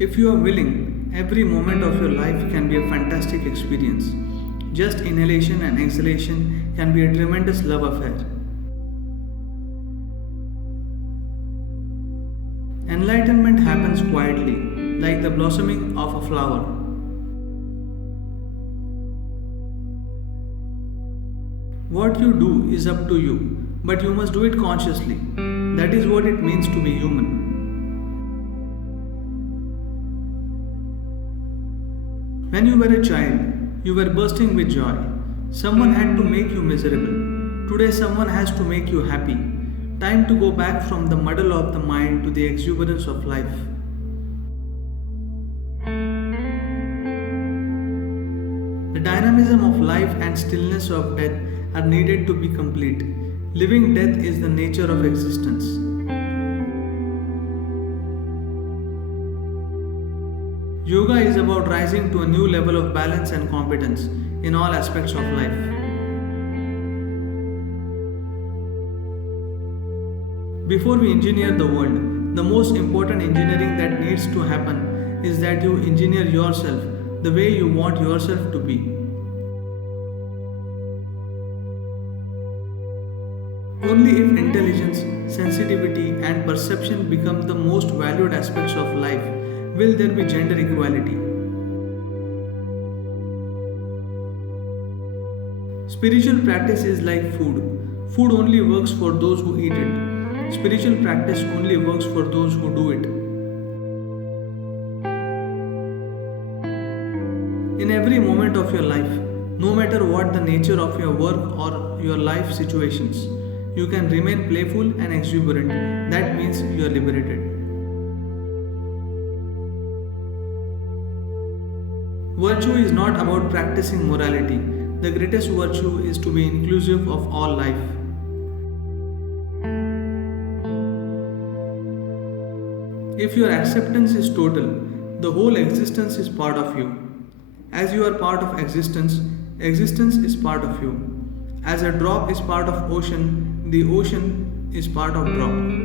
If you are willing, every moment of your life can be a fantastic experience. Just inhalation and exhalation can be a tremendous love affair. Enlightenment happens quietly, like the blossoming of a flower. What you do is up to you, but you must do it consciously. That is what it means to be human. When you were a child, you were bursting with joy. Someone had to make you miserable. Today, someone has to make you happy. Time to go back from the muddle of the mind to the exuberance of life. The dynamism of life and stillness of death are needed to be complete. Living death is the nature of existence. Yoga is about rising to a new level of balance and competence in all aspects of life. Before we engineer the world, the most important engineering that needs to happen is that you engineer yourself the way you want yourself to be. Only if intelligence, sensitivity, and perception become the most valued aspects of life will there be gender equality. Spiritual practice is like food. Food only works for those who eat it. Spiritual practice only works for those who do it. In every moment of your life, no matter what the nature of your work or your life situations, you can remain playful and exuberant. That means you are liberated. Virtue is not about practicing morality. The greatest virtue is to be inclusive of all life. If your acceptance is total, the whole existence is part of you. As you are part of existence, existence is part of you. As a drop is part of ocean, the ocean is part of drop.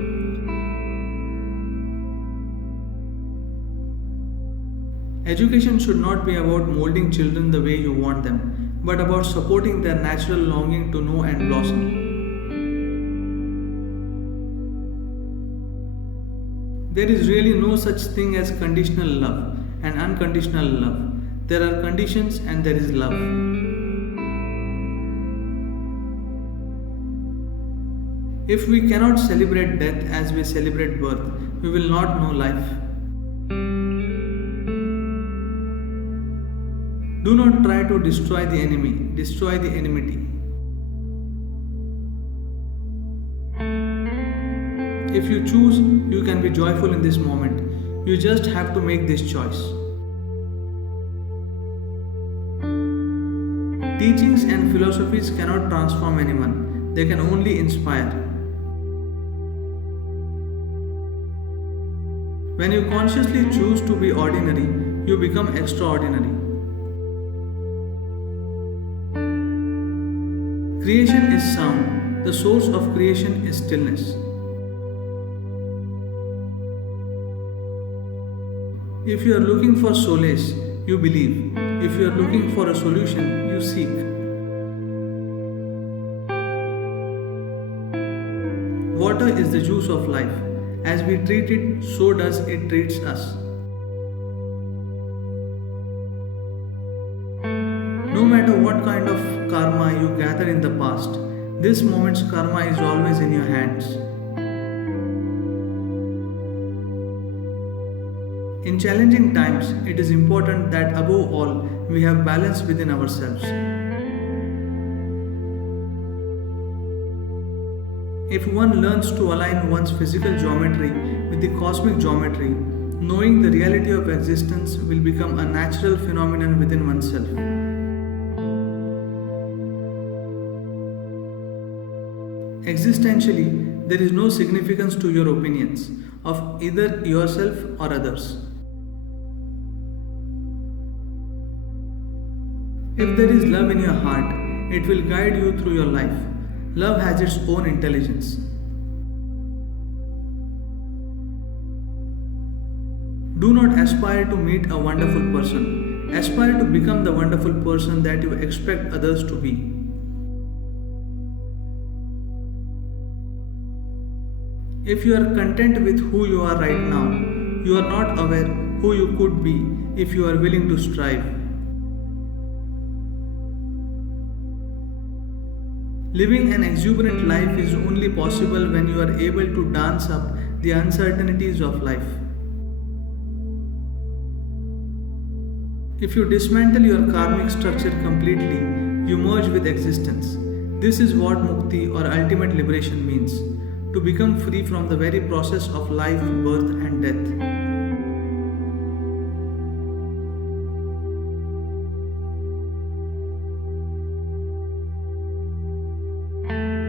Education should not be about molding children the way you want them, but about supporting their natural longing to know and blossom. There is really no such thing as conditional love and unconditional love. There are conditions and there is love. If we cannot celebrate death as we celebrate birth, we will not know life. Do not try to destroy the enemy, destroy the enmity. If you choose, you can be joyful in this moment. You just have to make this choice. Teachings and philosophies cannot transform anyone, they can only inspire. When you consciously choose to be ordinary, you become extraordinary. Creation is sound, the source of creation is stillness. If you are looking for solace, you believe. If you are looking for a solution, you seek. Water is the juice of life. As we treat it, so does it treats us. No matter what kind of karma you gather in the past, this moment's karma is always in your hands. In challenging times, it is important that above all, we have balance within ourselves. If one learns to align one's physical geometry with the cosmic geometry, knowing the reality of existence will become a natural phenomenon within oneself. Existentially, there is no significance to your opinions of either yourself or others. If there is love in your heart, it will guide you through your life. Love has its own intelligence. Do not aspire to meet a wonderful person. Aspire to become the wonderful person that you expect others to be. If you are content with who you are right now, you are not aware who you could be if you are willing to strive. Living an exuberant life is only possible when you are able to dance up the uncertainties of life. If you dismantle your karmic structure completely, you merge with existence. This is what mukti or ultimate liberation means: to become free from the very process of life, birth, and death.